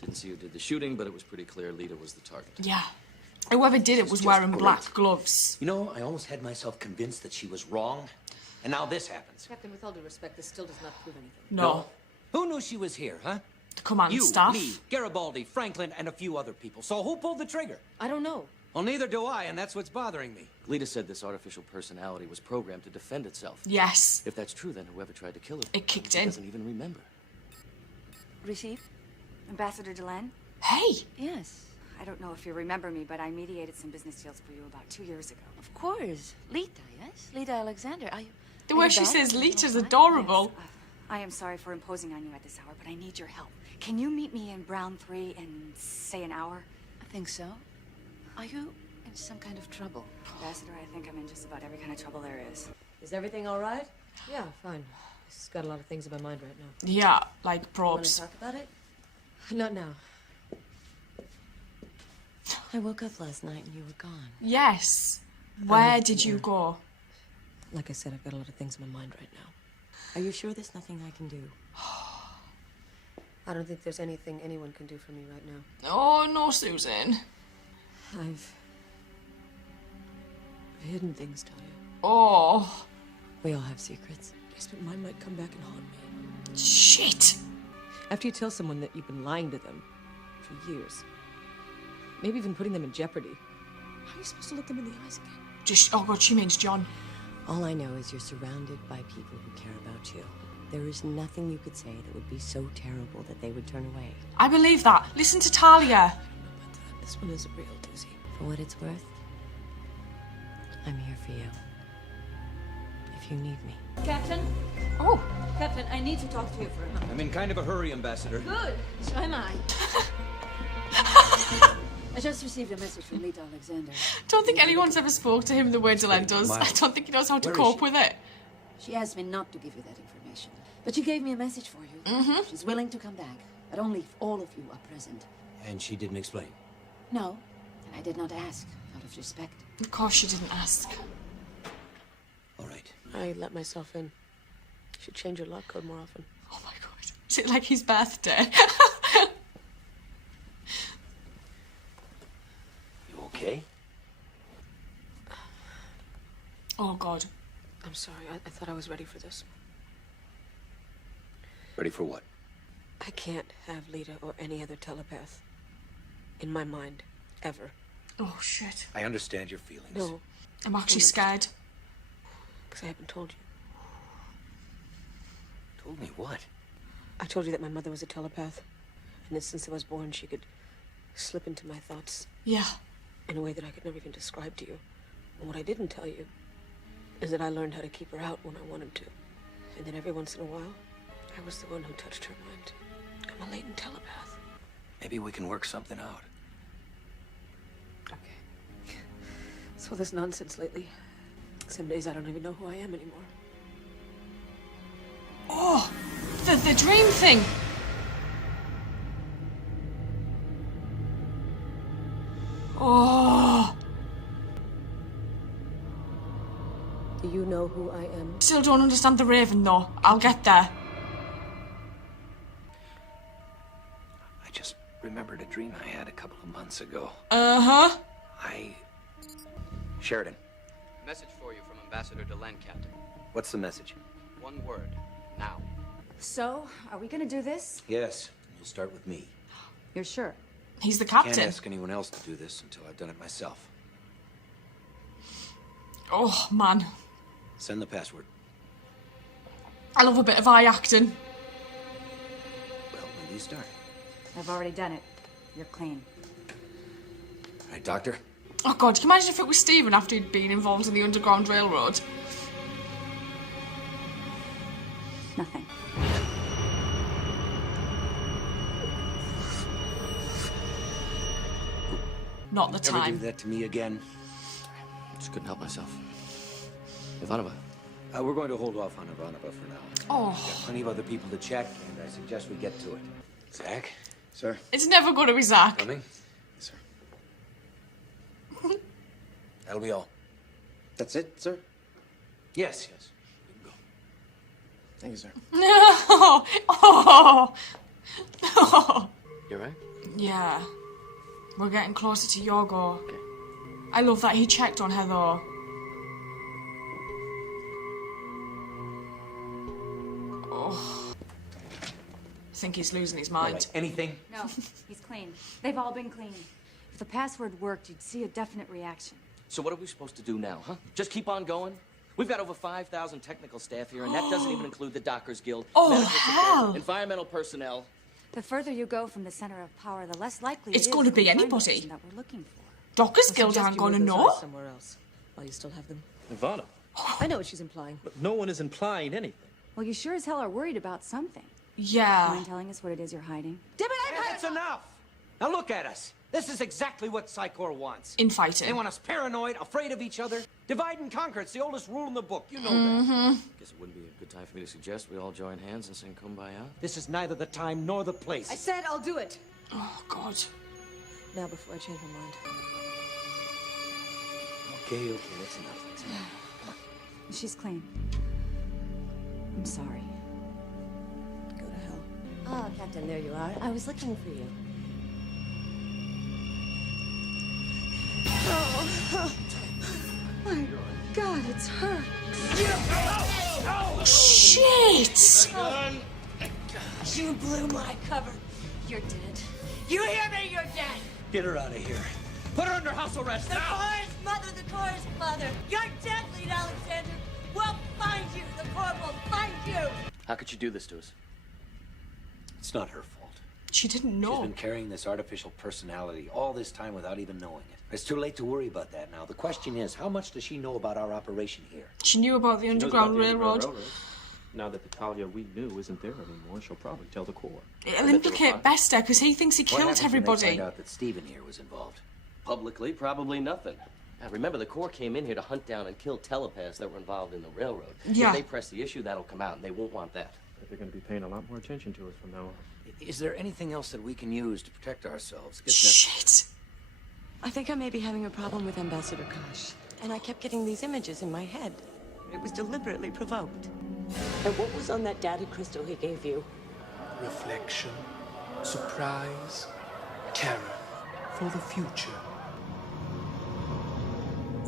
Didn't see who did the shooting, but it was pretty clear Lita was the target. Yeah. Whoever did it was wearing black gloves. You know, I almost had myself convinced that she was wrong, and now this happens. Captain, with all due respect, this still does not prove anything. No. Who knew she was here, huh? The command You, staff. me, Garibaldi, Franklin, and a few other people. So who pulled the trigger? I don't know. Well, neither do I, and that's what's bothering me. Lita said this artificial personality was programmed to defend itself. Yes. If that's true, then whoever tried to kill her... It kicked probably in. doesn't even remember. Receive? Ambassador Delenn? Hey. Yes. I don't know if you remember me, but I mediated some business deals for you about 2 years ago. Of course. Lita, yes? Lita Alexander. Are you... The way she says Lita's adorable. Yes. I am sorry for imposing on you at this hour, but I need your help. Can you meet me in Brown 3 in, say, an hour? I think so. Are you in some kind of trouble? Ambassador, I think I'm in just about every kind of trouble there is. Is everything all right? Yeah, fine. Just got a lot of things in my mind right now. Yeah, like Want to props. talk about it? Not now. I woke up last night and you were gone. Yes. Where did you go? Like I said, I've got a lot of things in my mind right now. Are you sure there's nothing I can do? I don't think there's anything anyone can do for me right now. Oh, no, Susan. I've hidden things, Talia. Oh. We all have secrets. Yes, but mine might come back and haunt me. Shit. After you tell someone that you've been lying to them for years, maybe even putting them in jeopardy, how are you supposed to look them in the eyes again? Just, oh God, she means John. All I know is you're surrounded by people who care about you. There is nothing you could say that would be so terrible that they would turn away. I believe that. Listen to Talia. I don't know about that. This one is a real doozy. For what it's worth, I'm here for you. If you need me. Captain? Oh. Captain, I need to talk to you for a moment. I'm in kind of a hurry, Ambassador. Good. So am I. I just received a message from Lita Alexander. Don't think anyone's ever spoke to him the way Delenn does. I don't think he knows how to cope with it. She asked me not to give you that information. But she gave me a message for you. She's willing to come back, but only if all of you are present. And she didn't explain. No, and I did not ask, out of respect. Of course she didn't ask. All right. I let myself in. You should change your lock code more often. Oh my God. Is it like his birthday? You okay? Oh God. I'm sorry. I thought I was ready for this. Ready for what? I can't have Lita or any other telepath in my mind, ever. Oh shit. I understand your feelings. No, I'm actually scared. because I haven't told you. Told me what? I told you that my mother was a telepath, and that since I was born, she could slip into my thoughts Yeah. in a way that I could never even describe to you. And what I didn't tell you is that I learned how to keep her out when I wanted to. And then every once in a while, I was the one who touched her mind. I'm a latent telepath. Maybe we can work something out. Okay. So this nonsense lately. Some days I don't even know who I am anymore. Oh, the dream thing. Oh, Do you know who I am? still don't understand the Raven though. I'll get there. I just remembered a dream I had a couple of months ago. Uh-huh. Sheridan, Message for you from Ambassador Delenn, Captain. what's the message? One word. Now. So, are we gonna do this? Yes. You'll start with me. You're sure? He's the Can't captain. ask anyone else to do this until I've done it myself. Oh, man. Send the password. I love a bit of eye acting. Well, when do you start? I've already done it. You're clean. All right, Doctor. Oh, God, can you imagine if it was Stephen after he'd been involved in the Underground Railroad? Nothing. Not the Never do time. that to me again. Just couldn't help myself. Ivanova. We're going to hold off on Ivanova for now. Oh, Got plenty of other people to check, and I suggest we get to it. Zach? Sir? it's never going to be Zach. Coming? Yes, sir. That'll be all. That's it, sir? Yes, yes. You can go. Thank you, sir. No. Oh. Oh. You all right? Yeah. We're getting closer to Yorgo. I love that he checked on her though. Oh. I think he's losing his mind. Right. Anything? No, he's clean. They've all been clean. If the password worked, you'd see a definite reaction. So what are we supposed to do now, huh? Just keep on going? We've got over 5,000 technical staff here, and that doesn't even include the Dockers Guild, Oh, medical support, hell. environmental personnel. The further you go from the center of power, the less likely It's it is going to that be we'll find the anybody. person that we're looking for. Dockers I Guild suggest aren't you going to move those know. eyes somewhere else while you still have them. Ivana, I know what she's implying. but no one is implying anything. Well, you sure as hell are worried about something. Yeah. Mind telling us what it is you're hiding? That's enough! Now look at us. This is exactly what Psychor wants. Infighting. They want us paranoid, afraid of each other. Divide and conquer. It's the oldest rule in the book. You know that. Guess it wouldn't be a good time for me to suggest we all join hands and sing Kumbaya. This is neither the time nor the place. I said I'll do it. Oh, God. Now, before I change my mind. Okay, that's enough. That's enough. She's clean. I'm sorry. Go to hell. Ah, Captain, there you are. I was looking for you. My God, it's her. Shit! You blew my cover. You're dead. You hear me? You're dead. Get her out of here. Put her under house arrest The now! Corps' mother, the Corps' father. You're dead, Lead Alexander. We'll find you. The Corps will find you. How could you do this to us? It's not her fault. She didn't She's know. been carrying this artificial personality all this time without even knowing it. It's too late to worry about that now. The question is, how much does she know about our operation here? She knew about the Underground Railroad. Now that the Talia we knew isn't there anymore, she'll probably tell the Corps. It'll implicate Bester because he thinks he What killed happens when they everybody. find out that Stephen here was involved? Publicly, probably nothing. Now, remember, the Corps came in here to hunt down and kill telepaths that were involved in the railroad. Yeah. If they press the issue, that'll come out, and they won't want that. But they're going to be paying a lot more attention to us from now on. Is there anything else that we can use to protect ourselves? Shit. I think I may be having a problem with Ambassador Kosh. And I kept getting these images in my head. It was deliberately provoked. And what was on that data crystal he gave you? Reflection, surprise, terror for the future.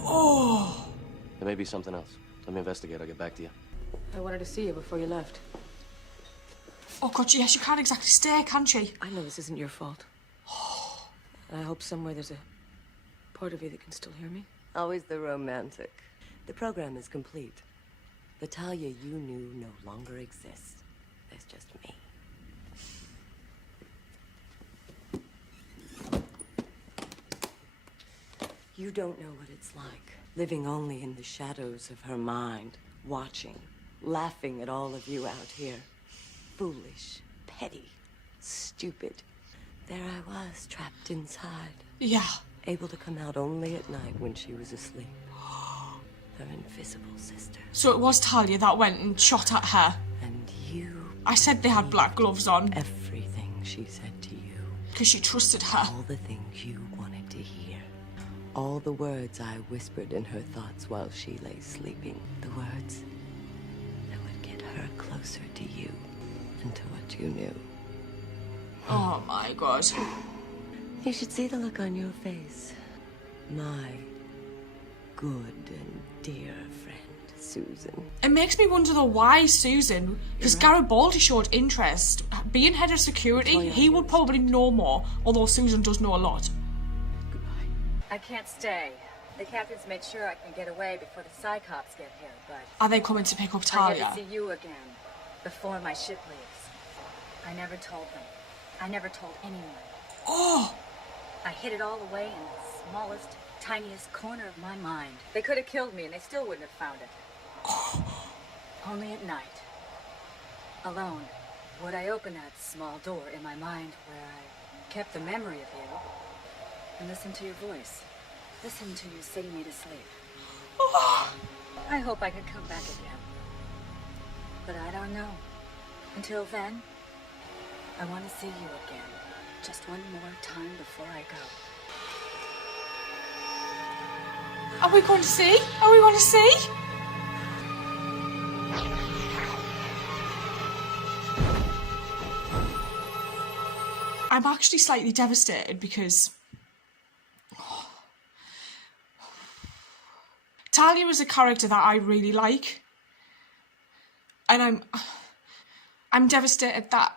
Oh. There may be something else. Let me investigate. I'll get back to you. I wanted to see you before you left. Oh, God, yes, you can't exactly stay, can she? I know this isn't your fault. And I hope somewhere there's a part of you that can still hear me. Always the romantic. The program is complete. The Talia you knew no longer exists. There's just me. You don't know what it's like, living only in the shadows of her mind, watching, laughing at all of you out here. Foolish, petty, stupid. There I was, trapped inside, Yeah. able to come out only at night when she was asleep. Her invisible sister. So it was Talia that went and shot at her. And you... I said they had black gloves on Everything she said to you. because she trusted her. All the things you wanted to hear. All the words I whispered in her thoughts while she lay sleeping. The words that would get her closer to you and to what you knew. Oh, my God. You should see the look on your face. My good and dear friend, Susan. It makes me wonder, though, why Susan? Because Garibaldi showed interest. Being head of security, he would probably know more, although Susan does know a lot. I can't stay. The captain's made sure I can get away before the Cyclops get here, but Are they coming to pick up I Talia? had to see you again before my ship leaves. I never told them. I never told anyone. Oh! I hid it all away in the smallest, tiniest corner of my mind. They could have killed me and they still wouldn't have found it. Only at night, alone, would I open that small door in my mind where I kept the memory of you and listen to your voice. Listen to you sing me to sleep. I hope I could come back again. But I don't know. Until then, I want to see you again. Just one more time before I go. Are we going to see? Are we going to see? I'm actually slightly devastated because Talia is a character that I really like, and I'm devastated that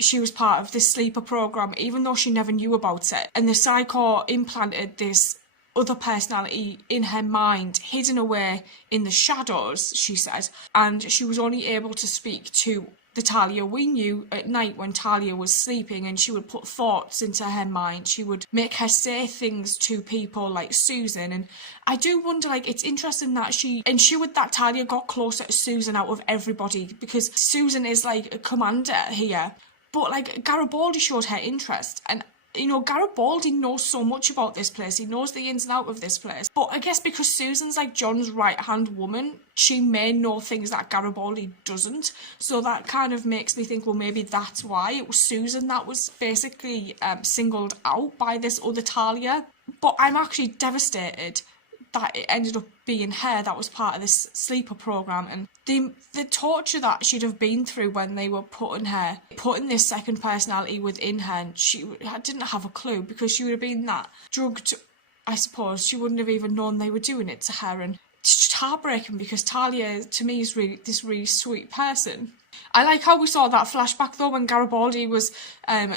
she was part of this sleeper program, even though she never knew about it. And the Psycho implanted this other personality in her mind, hidden away in the shadows, she said, and she was only able to speak to the Talia we knew at night when Talia was sleeping, and she would put thoughts into her mind. She would make her say things to people like Susan, and I do wonder, like, it's interesting that she ensured that Talia got closer to Susan out of everybody, because Susan is like a commander here, but like Garibaldi showed her interest, and you know, Garibaldi knows so much about this place. He knows the ins and outs of this place. But I guess because Susan's like John's right-hand woman, she may know things that Garibaldi doesn't. So that kind of makes me think, well, maybe that's why it was Susan that was basically singled out by this other Talia. But I'm actually devastated that it ended up being her that was part of this sleeper program, and the torture that she'd have been through when they were putting this second personality within her, and she didn't have a clue because she would have been that drugged. I suppose she wouldn't have even known they were doing it to her, and it's just heartbreaking because Talia to me is this really sweet person. I like how we saw that flashback though when Garibaldi was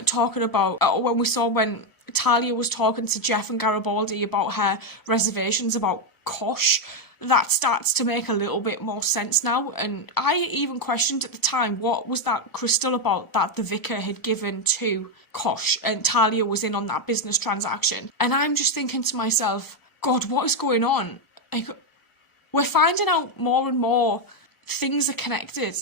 talking about when Talia was talking to Jeff and Garibaldi about her reservations about Kosh. That starts to make a little bit more sense now, and I even questioned at the time, what was that crystal about that the vicar had given to Kosh, and Talia was in on that business transaction. And I'm just thinking to myself, God, what is going on? Like, we're finding out more and more things are connected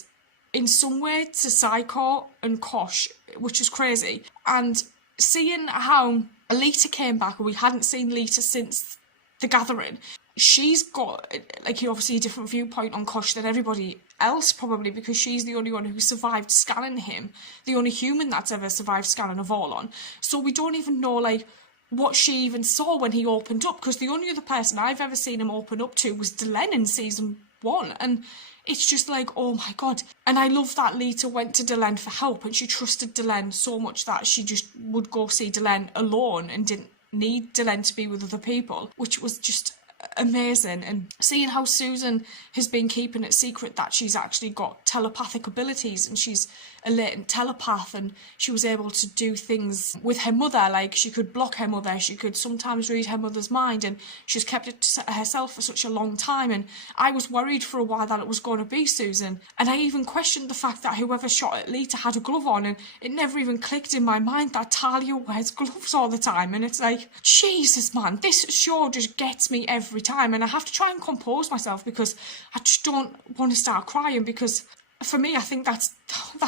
in some way to Psycho and Kosh, which is crazy. And seeing how Lita came back, and we hadn't seen Lita since the Gathering, she's got like obviously a different viewpoint on Kosh than everybody else, probably because she's the only one who survived scanning him, the only human that's ever survived scanning a Vorlon. So we don't even know like what she even saw when he opened up, because the only other person I've ever seen him open up to was Delenn in season 1, and it's just like, oh my God. And I love that Lita went to Delenn for help, and she trusted Delenn so much that she just would go see Delenn alone and didn't need Delenn to be with other people, which was just amazing. And seeing how Susan has been keeping it secret that she's actually got telepathic abilities, and she's a latent telepath, and she was able to do things with her mother, like she could block her mother, she could sometimes read her mother's mind, and she's kept it to herself for such a long time. And I was worried for a while that it was going to be Susan, and I even questioned the fact that whoever shot at Lita had a glove on, and it never even clicked in my mind that Talia wears gloves all the time. And it's like, Jesus man, this show just gets me every time, and I have to try and compose myself because I just don't want to start crying, because for me I think that's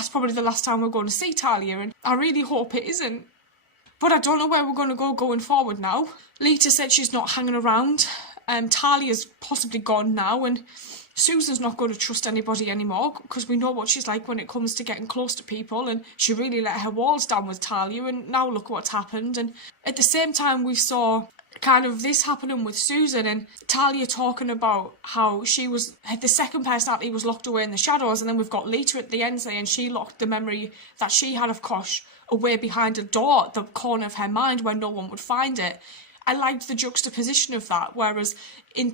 probably the last time we're going to see Talia, and I really hope it isn't. But I don't know where we're going to go going forward now. Lita said she's not hanging around, Talia's possibly gone now, and Susan's not going to trust anybody anymore because we know what she's like when it comes to getting close to people, and she really let her walls down with Talia, and now look what's happened. And at the same time we saw kind of this happening with Susan, and Talia talking about how the second personality was locked away in the shadows, and then we've got Lita at the end saying she locked the memory that she had of Kosh away behind a door at the corner of her mind where no one would find it. I liked the juxtaposition of that, whereas in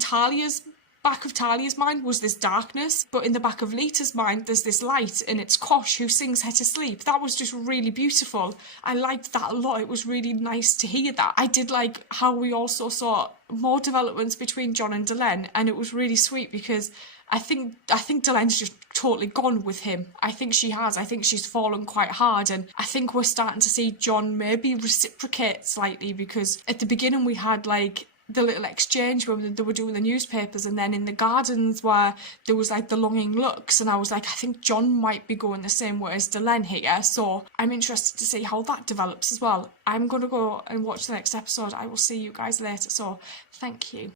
back of Talia's mind was this darkness, but in the back of Lita's mind there's this light, and it's Kosh who sings her to sleep. That was just really beautiful. I liked that a lot. It was really nice to hear that. I did like how we also saw more developments between John and Delenn, and it was really sweet because I think Delenn's just totally gone with him. I think she has. I think she's fallen quite hard, and I think we're starting to see John maybe reciprocate slightly, because at the beginning we had like the little exchange when they were doing the newspapers, and then in the gardens where there was like the longing looks, and I was like, I think John might be going the same way as Delenn here, so I'm interested to see how that develops as well. I'm going to go and watch the next episode. I will see you guys later, so thank you.